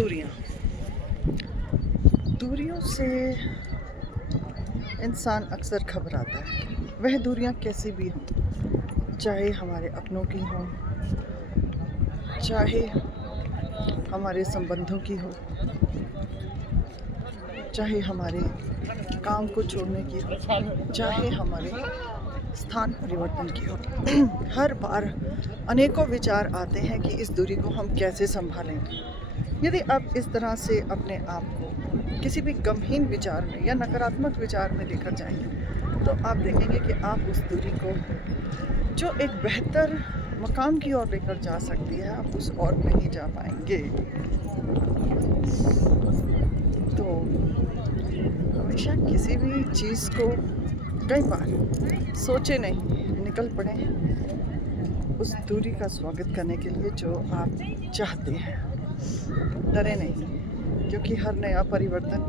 दूरियां दूरियों से इंसान अक्सर घबराता है। वह दूरियां कैसी भी हों, चाहे हमारे अपनों की हों, चाहे हमारे संबंधों की हो, चाहे हमारे काम को छोड़ने की हो, चाहे हमारे स्थान परिवर्तन की हो। हर बार अनेकों विचार आते हैं कि इस दूरी को हम कैसे संभालेंगे। यदि आप इस तरह से अपने आप को किसी भी गमहीन विचार में या नकारात्मक विचार में लेकर जाएंगे, तो आप देखेंगे कि आप उस दूरी को जो एक बेहतर मकाम की ओर लेकर जा सकती है, आप उस ओर नहीं जा पाएंगे। तो हमेशा किसी भी चीज़ को कई बार सोचे नहीं, निकल पड़े उस दूरी का स्वागत करने के लिए जो आप चाहते हैं। डरे नहीं, क्योंकि हर नया परिवर्तन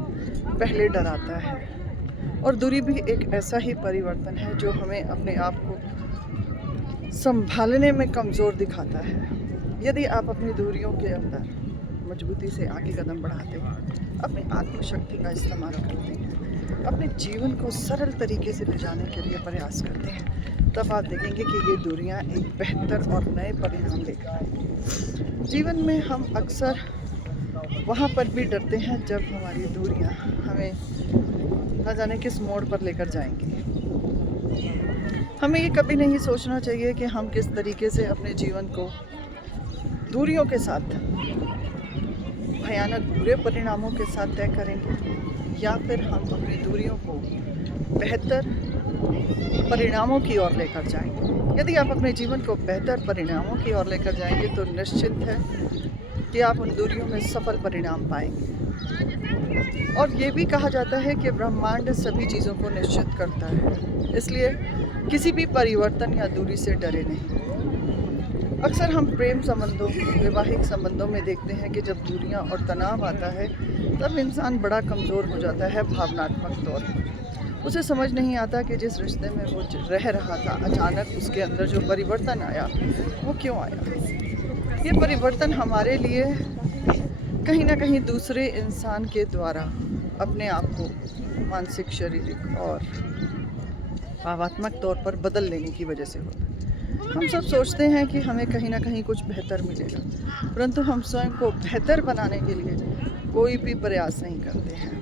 पहले डराता है, और दूरी भी एक ऐसा ही परिवर्तन है जो हमें अपने आप को संभालने में कमज़ोर दिखाता है। यदि आप अपनी दूरियों के अंदर मजबूती से आगे कदम बढ़ाते हैं, अपनी आत्मशक्ति का इस्तेमाल करते हैं, अपने जीवन को सरल तरीके से ले जाने के लिए प्रयास करते हैं, तब आप देखेंगे कि ये दूरियां एक बेहतर और नए परिणाम लेकर आएंगी। जीवन में हम अक्सर वहाँ पर भी डरते हैं जब हमारी दूरियां हमें न जाने किस मोड़ पर लेकर जाएंगी। हमें ये कभी नहीं सोचना चाहिए कि हम किस तरीके से अपने जीवन को दूरियों के साथ, भयानक बुरे परिणामों के साथ तय करेंगे, या फिर हम अपनी दूरियों को बेहतर परिणामों की ओर लेकर जाएंगे। यदि आप अपने जीवन को बेहतर परिणामों की ओर लेकर जाएंगे, तो निश्चित है कि आप उन दूरियों में सफल परिणाम पाएंगे। और ये भी कहा जाता है कि ब्रह्मांड सभी चीज़ों को निश्चित करता है, इसलिए किसी भी परिवर्तन या दूरी से डरे नहीं। अक्सर हम प्रेम संबंधों, वैवाहिक संबंधों में देखते हैं कि जब दूरियां और तनाव आता है, तब इंसान बड़ा कमज़ोर हो जाता है भावनात्मक तौर पर। उसे समझ नहीं आता कि जिस रिश्ते में वो रह रहा था, अचानक उसके अंदर जो परिवर्तन आया, वो क्यों आया। ये परिवर्तन हमारे लिए कहीं ना कहीं दूसरे इंसान के द्वारा अपने आप को मानसिक, शारीरिक और भावात्मक तौर पर बदल लेने की वजह से होता है। हम सब सोचते हैं कि हमें कहीं ना कहीं कुछ बेहतर मिलेगा, परंतु हम स्वयं को बेहतर बनाने के लिए कोई भी प्रयास नहीं करते हैं।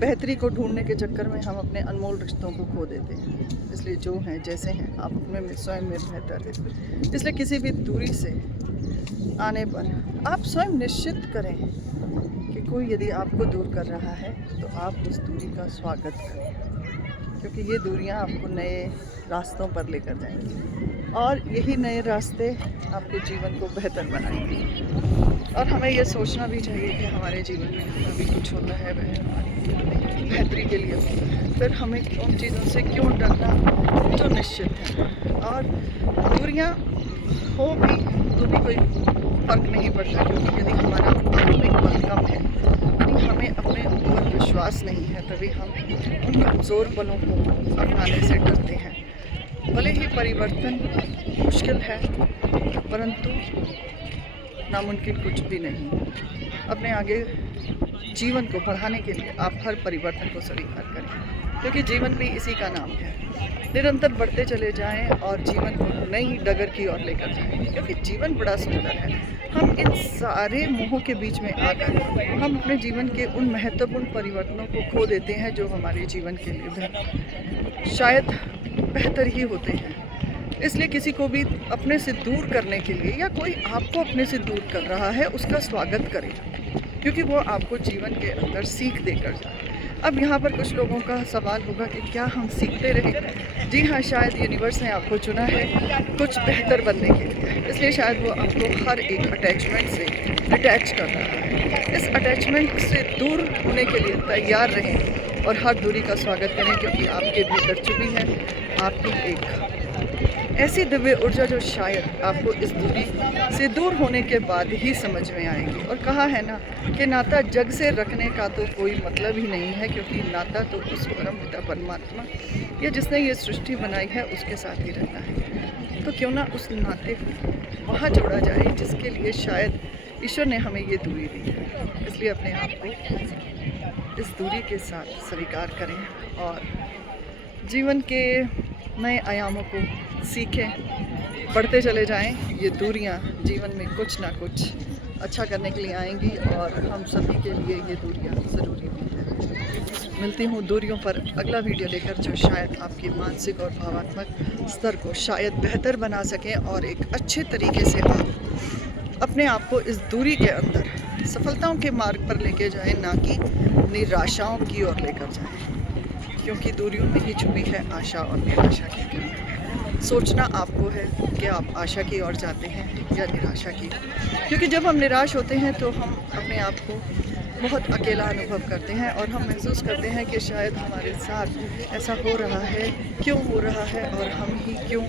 बेहतरी को ढूंढने के चक्कर में हम अपने अनमोल रिश्तों को खो देते हैं। इसलिए जो हैं जैसे हैं, आप अपने में स्वयं में बेहतर हैं। इसलिए किसी भी दूरी से आने पर आप स्वयं निश्चित करें कि कोई यदि आपको दूर कर रहा है, तो आप उस दूरी का स्वागत करें, क्योंकि ये दूरियां आपको नए रास्तों पर लेकर जाएंगी, और यही नए रास्ते आपके जीवन को बेहतर बनाएंगे। और हमें ये सोचना भी चाहिए कि हमारे जीवन में जितना भी कुछ होता है वह हमारी बेहतरी के लिए होता है। फिर हमें उन चीज़ों से क्यों डरना जो निश्चित है। और दूरियां हो भी तो भी कोई फ़र्क नहीं पड़ता, क्योंकि यदि हमारा आत्मिक बल कम है, यदि हमें अपने ऊपर विश्वास नहीं है, तभी हम उन कमज़ोर बलों को अपनाने से डरते हैं। भले ही परिवर्तन मुश्किल है, परंतु नामुमकिन कुछ भी नहीं। अपने आगे जीवन को बढ़ाने के लिए आप हर परिवर्तन को स्वीकार करें, क्योंकि जीवन भी इसी का नाम है। निरंतर बढ़ते चले जाएं और जीवन को नई डगर की ओर लेकर जाएं, क्योंकि जीवन बड़ा सुंदर है। हम इन सारे मोहों के बीच में आकर हम अपने जीवन के उन महत्वपूर्ण परिवर्तनों को खो देते हैं जो हमारे जीवन के लिए शायद बेहतर ही होते हैं। इसलिए किसी को भी अपने से दूर करने के लिए, या कोई आपको अपने से दूर कर रहा है, उसका स्वागत करें, क्योंकि वो आपको जीवन के अंदर सीख देकर जाए। अब यहाँ पर कुछ लोगों का सवाल होगा कि क्या हम सीखते रहें। जी हाँ, शायद यूनिवर्स ने आपको चुना है कुछ बेहतर बनने के लिए, इसलिए शायद वो आपको हर एक अटैचमेंट से अटैच कर रहा है। इस अटैचमेंट से दूर होने के लिए तैयार रहें और हर दूरी का स्वागत करें, क्योंकि आपके भीतर छुपी है आपकी एक ऐसी दिव्य ऊर्जा जो शायद आपको इस दूरी से दूर होने के बाद ही समझ में आएगी। और कहा है ना कि नाता जग से रखने का तो कोई मतलब ही नहीं है, क्योंकि नाता तो उस परम पिता परमात्मा या जिसने ये सृष्टि बनाई है उसके साथ ही रहता है। तो क्यों ना उस नाते को वहाँ जोड़ा जाए जिसके लिए शायद ईश्वर ने हमें ये दूरी दी है, इसलिए अपने आप को इस दूरी के साथ स्वीकार करें और जीवन के नए आयामों को सीखें, बढ़ते चले जाएं। ये दूरियां जीवन में कुछ ना कुछ अच्छा करने के लिए आएंगी और हम सभी के लिए ये दूरियां ज़रूरी भी है। मिलती हूँ दूरियों पर अगला वीडियो लेकर, जो शायद आपके मानसिक और भावनात्मक स्तर को शायद बेहतर बना सकें और एक अच्छे तरीके से आप अपने आप को इस दूरी के अंदर सफलताओं के मार्ग पर लेके जाएं, ना कि निराशाओं की ओर लेकर जाएं, क्योंकि दूरियों में ही छुपी है आशा और निराशा की कमी। सोचना आपको है कि आप आशा की ओर जाते हैं या निराशा की, क्योंकि जब हम निराश होते हैं तो हम अपने आप को बहुत अकेला अनुभव करते हैं और हम महसूस करते हैं कि शायद हमारे साथ ऐसा हो रहा है, क्यों हो रहा है और हम ही क्यों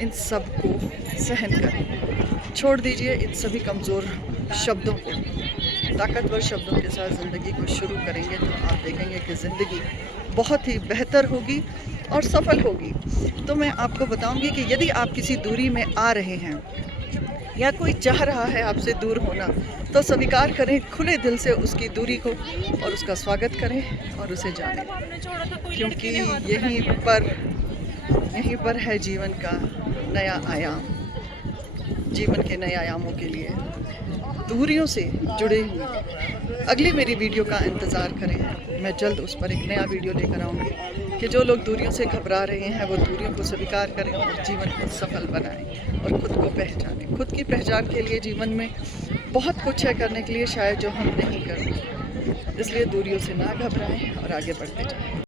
इन सब को सहन करें। छोड़ दीजिए इन सभी कमज़ोर शब्दों को, ताकतवर शब्दों के साथ ज़िंदगी को शुरू करेंगे तो आप देखेंगे कि ज़िंदगी बहुत ही बेहतर होगी और सफल होगी। तो मैं आपको बताऊंगी कि यदि आप किसी दूरी में आ रहे हैं या कोई चाह रहा है आपसे दूर होना, तो स्वीकार करें खुले दिल से उसकी दूरी को और उसका स्वागत करें और उसे जानें, क्योंकि यहीं पर है जीवन का नया आयाम। जीवन के नए आयामों के लिए दूरियों से जुड़े हुए अगली मेरी वीडियो का इंतज़ार करें। मैं जल्द उस पर एक नया वीडियो लेकर आऊँगी कि जो लोग दूरियों से घबरा रहे हैं वो दूरियों को स्वीकार करें और जीवन को सफल बनाएं और खुद को पहचानें। खुद की पहचान के लिए जीवन में बहुत कुछ है करने के लिए, शायद जो हम नहीं करते। इसलिए दूरियों से ना घबराएं और आगे बढ़ते जाएं।